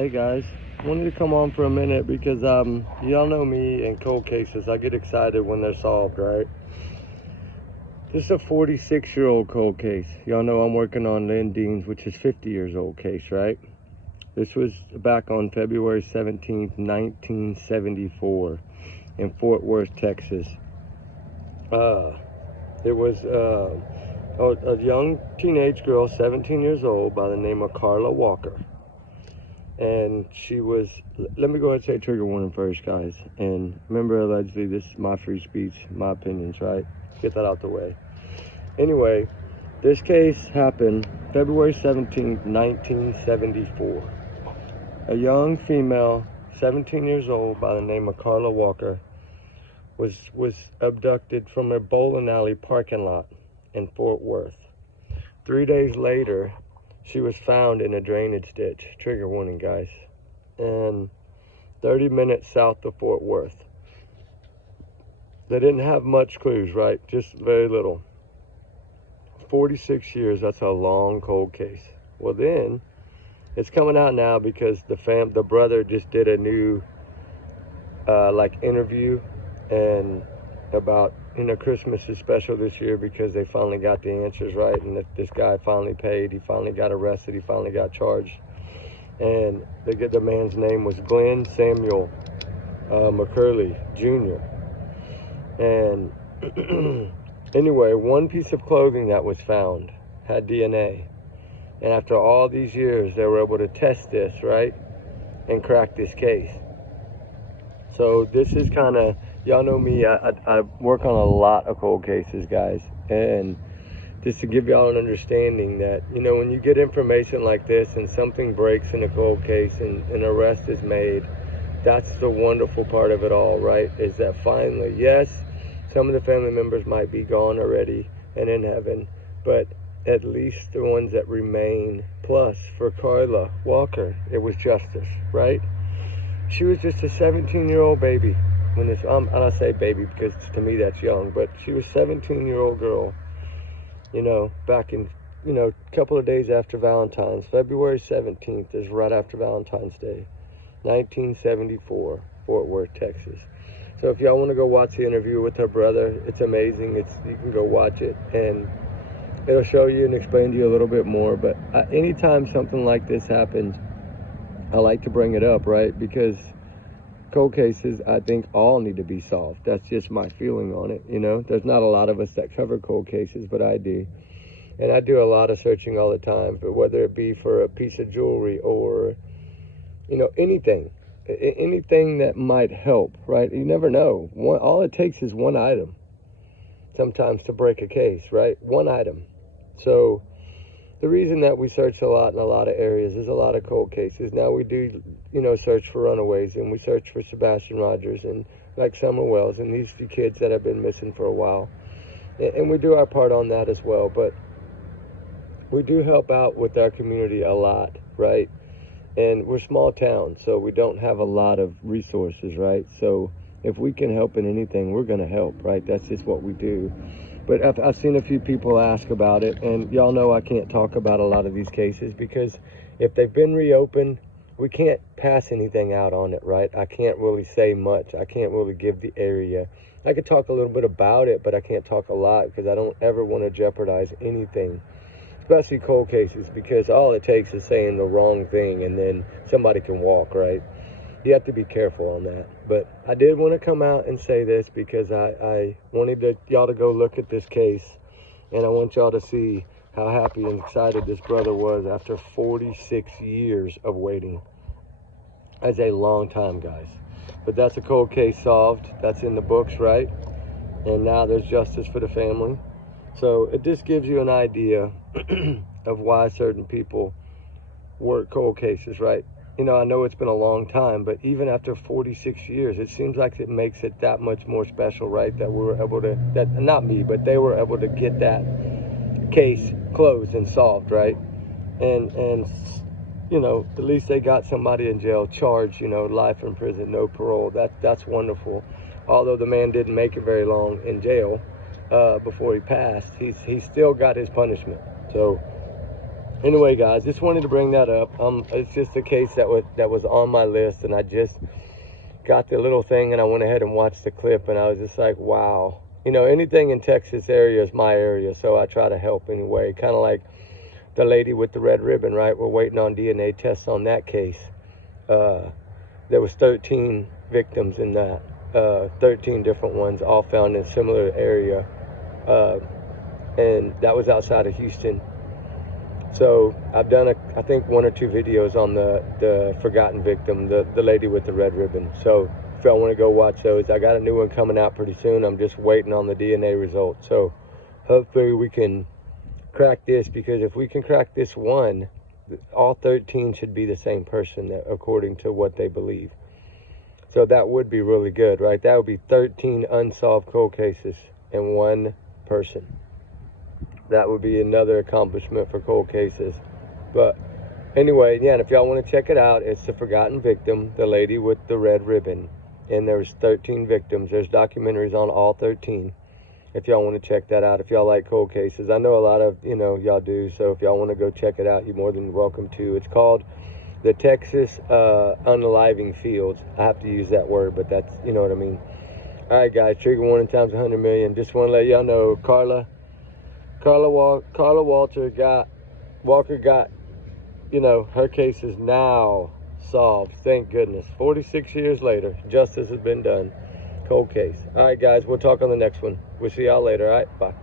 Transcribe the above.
Hey guys, wanted to come on for a minute because y'all know me and cold cases. I get excited when they're solved, right? This is a 46-year-old cold case. Y'all know I'm working on Lynn Dean's, which is 50 years old case, right? This was back on February 17th, 1974 in Fort Worth, Texas. It was a young teenage girl, 17 years old, by the name of Carla Walker. And she was, let me go ahead and say trigger warning first, guys. And remember, allegedly, this is my free speech, my opinions, right? Get that out the way. Anyway, this case happened February 17th, 1974. A young female, 17 years old, by the name of Carla Walker, was abducted from a bowling alley parking lot in Fort Worth. 3 days later, she was found in a drainage ditch, trigger warning guys, and 30 minutes south of Fort Worth. They didn't have much clues, right? Just very little. 46 years, that's a long cold case. Well then, it's coming out now because the brother just did a new interview, and about, Christmas is special this year because they finally got the answers right, and this guy finally paid. He finally got arrested. He finally got charged. And the man's name was Glenn Samuel McCurley Jr. And anyway, one piece of clothing that was found had DNA. And after all these years, they were able to test this, right, and crack this case. So this is kind of, y'all know me, I work on a lot of cold cases, guys. And just to give y'all an understanding that, when you get information like this and something breaks in a cold case and an arrest is made, that's the wonderful part of it all, right? Is that finally, yes, some of the family members might be gone already and in heaven, but at least the ones that remain, plus for Carla Walker, it was justice, right? She was just a 17-year-old baby when this, and I say baby because to me that's young, but she was a 17-year-old girl, back in, a couple of days after Valentine's. February 17th is right after Valentine's Day, 1974, Fort Worth, Texas. So if y'all want to go watch the interview with her brother, it's amazing. You can go watch it, and it'll show you and explain to you a little bit more. But anytime something like this happens, I like to bring it up, right? Because cold cases, I think, all need to be solved. That's just my feeling on it, There's not a lot of us that cover cold cases, but I do. And I do a lot of searching all the time, but whether it be for a piece of jewelry or, anything that might help, right? You never know. All it takes is one item sometimes to break a case, right? One item. So the reason that we search a lot in a lot of areas is a lot of cold cases. Now we do, search for runaways, and we search for Sebastian Rogers and like Summer Wells and these few kids that have been missing for a while. And we do our part on that as well. But we do help out with our community a lot, right? And we're small town, so we don't have a lot of resources, right? So if we can help in anything, we're going to help, right? That's just what we do. But I've seen a few people ask about it, and y'all know I can't talk about a lot of these cases because if they've been reopened, we can't pass anything out on it, right? I can't really say much. I can't really give the area. I could talk a little bit about it, but I can't talk a lot because I don't ever want to jeopardize anything, especially cold cases, because all it takes is saying the wrong thing and then somebody can walk, right? You have to be careful on that. But I did want to come out and say this because I wanted y'all to go look at this case, and I want y'all to see how happy and excited this brother was after 46 years of waiting. That's a long time, guys. But that's a cold case solved. That's in the books, right? And now there's justice for the family. So it just gives you an idea of why certain people work cold cases, right? I know it's been a long time, but even after 46 years, it seems like it makes it that much more special, right? That we were able to, not me, but they were able to get that case closed and solved, right? And at least they got somebody in jail charged, life in prison, no parole. That's wonderful. Although the man didn't make it very long in jail before he passed, he still got his punishment. So Anyway, guys, just wanted to bring that up. It's just a case that was on my list, and I just got the little thing, and I went ahead and watched the clip, and I was just like, wow. You know, anything in Texas area is my area, so I try to help anyway. Kind of like the lady with the red ribbon, right? We're waiting on DNA tests on that case. There was 13 victims in that, 13 different ones, all found in a similar area, and that was outside of Houston. So I've done, I think, 1 or 2 videos on the forgotten victim, the lady with the red ribbon. So if y'all want to go watch those, I got a new one coming out pretty soon. I'm just waiting on the DNA results. So hopefully we can crack this, because if we can crack this one, all 13 should be the same person, according to what they believe. So that would be really good, right? That would be 13 unsolved cold cases in one person. That would be another accomplishment for cold cases. But anyway, yeah, and if y'all want to check it out, it's The Forgotten Victim, the lady with the red ribbon. And there's 13 victims. There's documentaries on all 13. If y'all want to check that out, if y'all like cold cases. I know a lot of, y'all do. So if y'all want to go check it out, you're more than welcome to. It's called the Texas Unaliving Fields. I have to use that word, but that's, you know what I mean. All right, guys, trigger warning times 100 million. Just want to let y'all know, Carla Walker got, her case is now solved. Thank goodness. 46 years later, justice has been done. Cold case. All right, guys, we'll talk on the next one. We'll see y'all later. All right, bye.